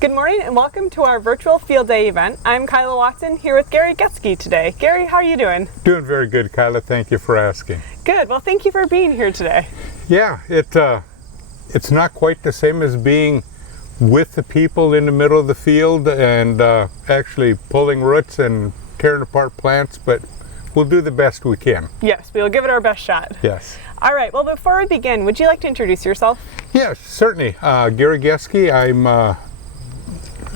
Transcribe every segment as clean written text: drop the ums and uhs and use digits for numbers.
Good morning and welcome to our virtual field day event. I'm Kyla Watson here with Gary Geske today. Gary, how are you doing? Doing very good, Kyla. Thank you for asking. Good. Well, thank you for being here today. Yeah, it's not quite the same as being with the people in the middle of the field and actually pulling roots and tearing apart plants, but we'll do the best we can. Yes, we'll give it our best shot. Yes. All right. Well, before we begin, would you like to introduce yourself? Yeah, certainly. Gary Geske. I'm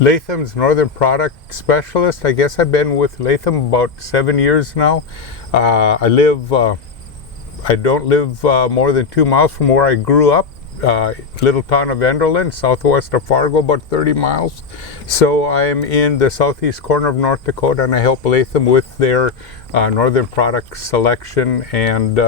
Latham's Northern Product Specialist. I guess I've been with Latham about 7 years now. I don't live more than 2 miles from where I grew up, little town of Enderlin, southwest of Fargo, about 30 miles. So I'm in the southeast corner of North Dakota, and I help Latham with their Northern Product selection and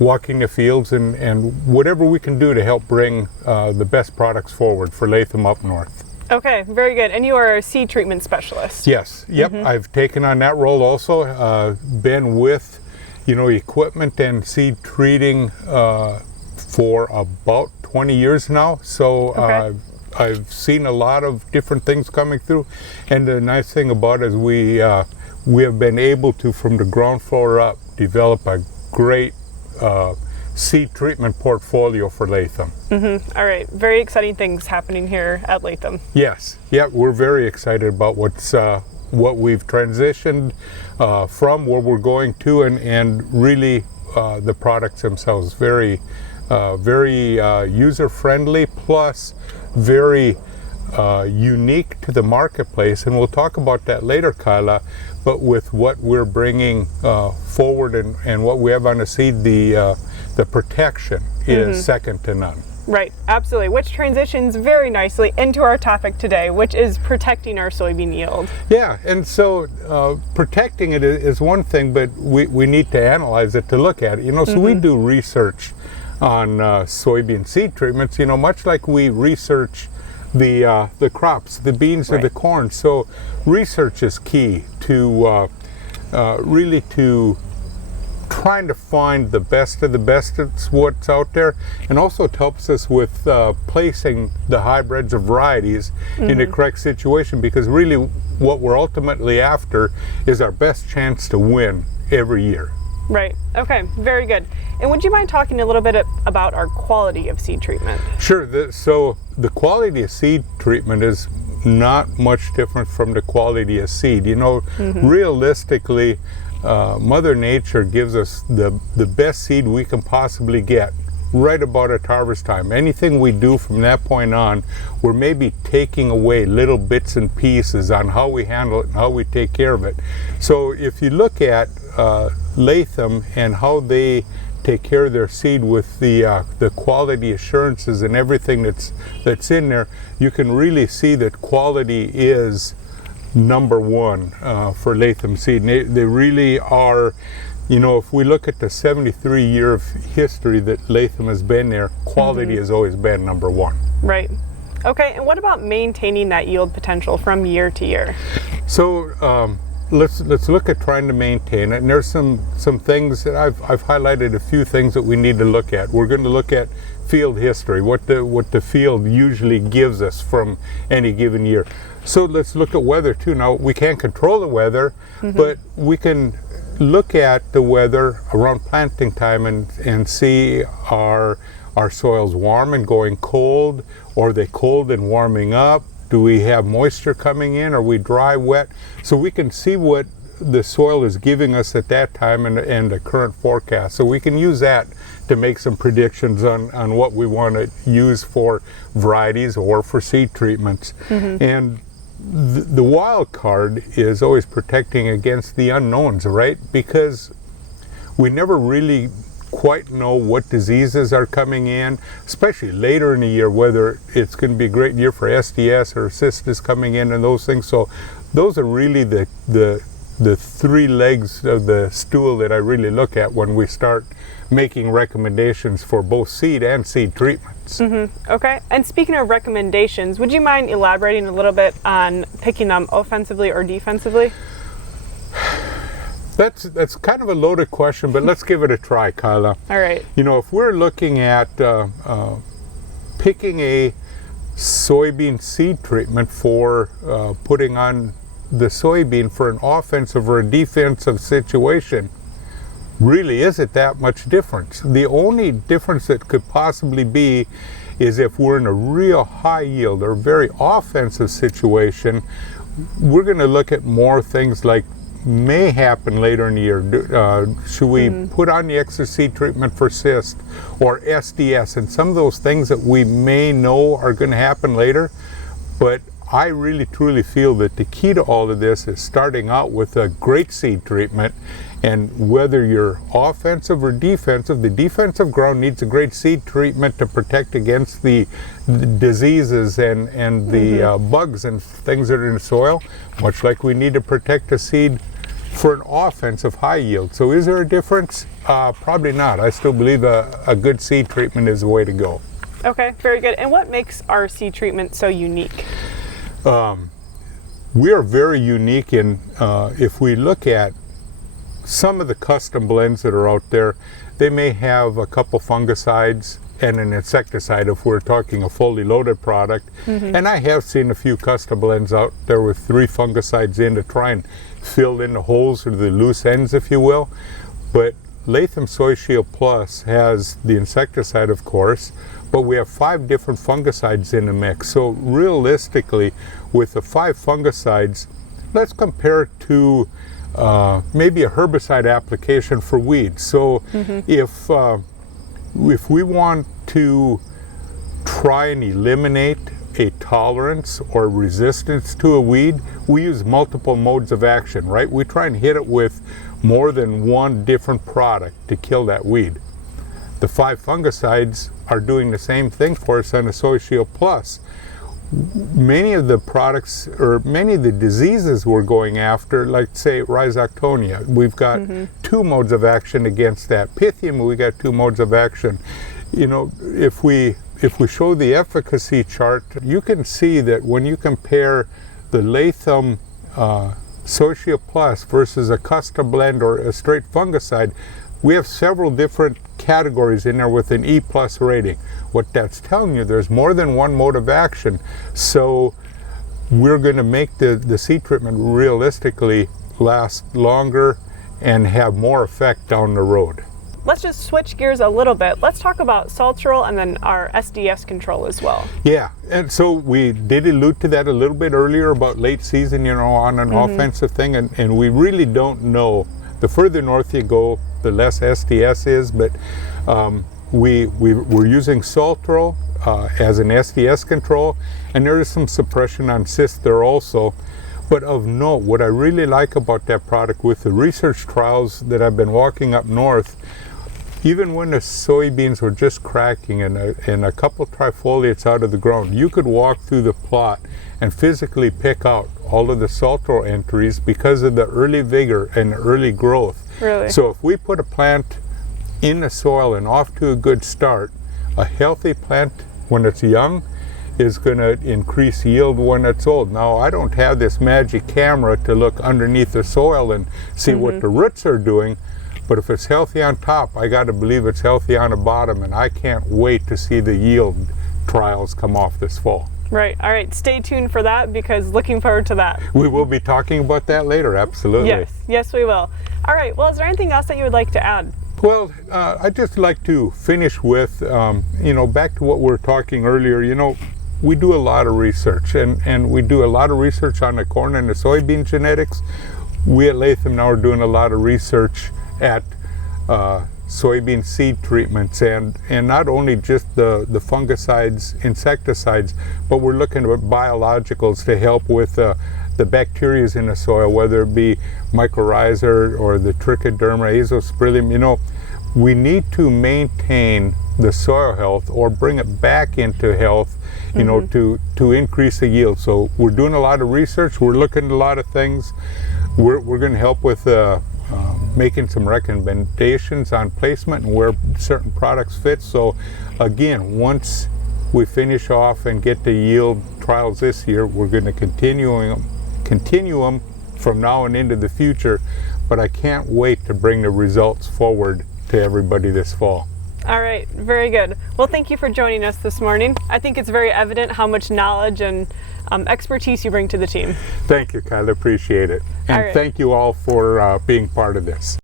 walking the fields and whatever we can do to help bring the best products forward for Latham up north. Okay, very good. And you are a seed treatment specialist. Yes, yep. I've taken on that role also. Been with, equipment and seed treating for about 20 years now. So Okay. I've seen a lot of different things coming through. And the nice thing about it is we have been able to, from the ground floor up, develop a great seed treatment portfolio for Latham. All right. Very exciting things happening here at Latham. Yes, yeah, we're very excited about what we've transitioned from, where we're going to, and really the products themselves very user friendly, plus very unique to the marketplace, and we'll talk about that later, Kyla. But with what we're bringing forward and what we have on the seed, the protection is second to none. Right, absolutely. Which transitions very nicely into our topic today, which is protecting our soybean yield. Yeah, and so protecting it is one thing, but we need to analyze it to look at it. So we do research on soybean seed treatments, much like we research the crops, the beans or the corn. So research is key to really to trying to find the best of the best of what's out there, and also it helps us with placing the hybrids or varieties in the correct situation, because really what we're ultimately after is our best chance to win every year. Right. Okay. Very good. And would you mind talking a little bit about our quality of seed treatment? Sure. So the quality of seed treatment is not much different from the quality of seed. Realistically, Mother Nature gives us the best seed we can possibly get right about at harvest time. Anything we do from that point on, we're maybe taking away little bits and pieces on how we handle it and how we take care of it. So if you look at Latham and how they take care of their seed with the quality assurances and everything that's in there, you can really see that quality is number one for Latham seed. And they really are, if we look at the 73-year of history that Latham has been there, quality has always been number one. Right. Okay, and what about maintaining that yield potential from year to year? So let's look at trying to maintain it. And there's some things that I've highlighted a few things that we need to look at. We're going to look at field history, what the field usually gives us from any given year. So let's look at weather too. Now, we can't control the weather, but we can look at the weather around planting time and see are our soils warm and going cold, or are they cold and warming up? Do we have moisture coming in? Are we dry, wet? So we can see what the soil is giving us at that time and the current forecast. So we can use that to make some predictions on what we want to use for varieties or for seed treatments. And the wild card is always protecting against the unknowns, right? Because we never really quite know what diseases are coming in, especially later in the year, whether it's going to be a great year for SDS or cystis coming in and those things. So those are really the three legs of the stool that I really look at when we start making recommendations for both seed and seed treatments. Okay, and speaking of recommendations, would you mind elaborating a little bit on picking them offensively or defensively? That's kind of a loaded question, but let's give it a try, Kyla. All right. If we're looking at picking a soybean seed treatment for putting on the soybean for an offensive or a defensive situation really isn't that much difference. The only difference that could possibly be is if we're in a real high yield or very offensive situation, we're going to look at more things like may happen later in the year. Should we put on the extra seed treatment for cyst or SDS and some of those things that we may know are going to happen later. But I really truly feel that the key to all of this is starting out with a great seed treatment, and whether you're offensive or defensive, the defensive ground needs a great seed treatment to protect against the diseases and the bugs and things that are in the soil, much like we need to protect a seed for an offensive high yield. So is there a difference? Probably not. I still believe a good seed treatment is the way to go. Okay, very good. And what makes our seed treatment so unique? We are very unique in, if we look at some of the custom blends that are out there, they may have a couple fungicides and an insecticide if we're talking a fully loaded product. And I have seen a few custom blends out there with 3 fungicides in to try and fill in the holes or the loose ends, if you will. But Latham Soy Shield Plus has the insecticide, of course, but we have 5 different fungicides in the mix. So realistically, with the 5 fungicides, let's compare it to maybe a herbicide application for weeds. So if we want to try and eliminate a tolerance or resistance to a weed, we use multiple modes of action, right? We try and hit it with more than one different product to kill that weed. The 5 fungicides are doing the same thing for us on the Soy Shield Plus. Many of the products or many of the diseases we're going after, like say Rhizoctonia, we've got 2 modes of action against that. Pythium, we got 2 modes of action. You know, if we show the efficacy chart, you can see that when you compare the Latham Soy Shield Plus versus a custom blend or a straight fungicide, we have several different categories in there with an E+ rating. What that's telling you, there's more than one mode of action. So we're going to make the seed treatment realistically last longer and have more effect down the road. Let's just switch gears a little bit. Let's talk about sultral and then our SDS control as well. Yeah, and so we did allude to that a little bit earlier about late season, you know, on an offensive thing, and we really don't know. The further north you go, the less SDS is, but we're using sultral as an SDS control, and there is some suppression on cyst there also. But of note, what I really like about that product with the research trials that I've been walking up north, even when the soybeans were just cracking and a couple trifoliates out of the ground, you could walk through the plot and physically pick out all of the sultral entries because of the early vigor and early growth. Really? So if we put a plant in the soil and off to a good start, a healthy plant when it's young is going to increase yield when it's old. Now, I don't have this magic camera to look underneath the soil and see what the roots are doing, but if it's healthy on top, I got to believe it's healthy on the bottom, and I can't wait to see the yield trials come off this fall. Right. All right. Stay tuned for that, because looking forward to that. We will be talking about that later, absolutely. Yes. Yes, we will. All right. Well, is there anything else that you would like to add? Well, I'd just like to finish with, you know, back to what we were talking earlier, you know, we do a lot of research, and we do a lot of research on the corn and the soybean genetics. We at Latham now are doing a lot of research at soybean seed treatments, and not only just the fungicides, insecticides, but we're looking at biologicals to help with the bacteria in the soil, whether it be mycorrhiza or the trichoderma, azospirillum. You know, we need to maintain the soil health or bring it back into health, you know, to increase the yield. So we're doing a lot of research. We're looking at a lot of things. We're going to help with making some recommendations on placement and where certain products fit. So again, once we finish off and get the yield trials this year, we're going to continue them from now and into the future, but I can't wait to bring the results forward to everybody this fall. All right, very good. Well, thank you for joining us this morning. I think it's very evident how much knowledge and expertise you bring to the team. Thank you, Kyle. Appreciate it. And All right. thank you all for being part of this.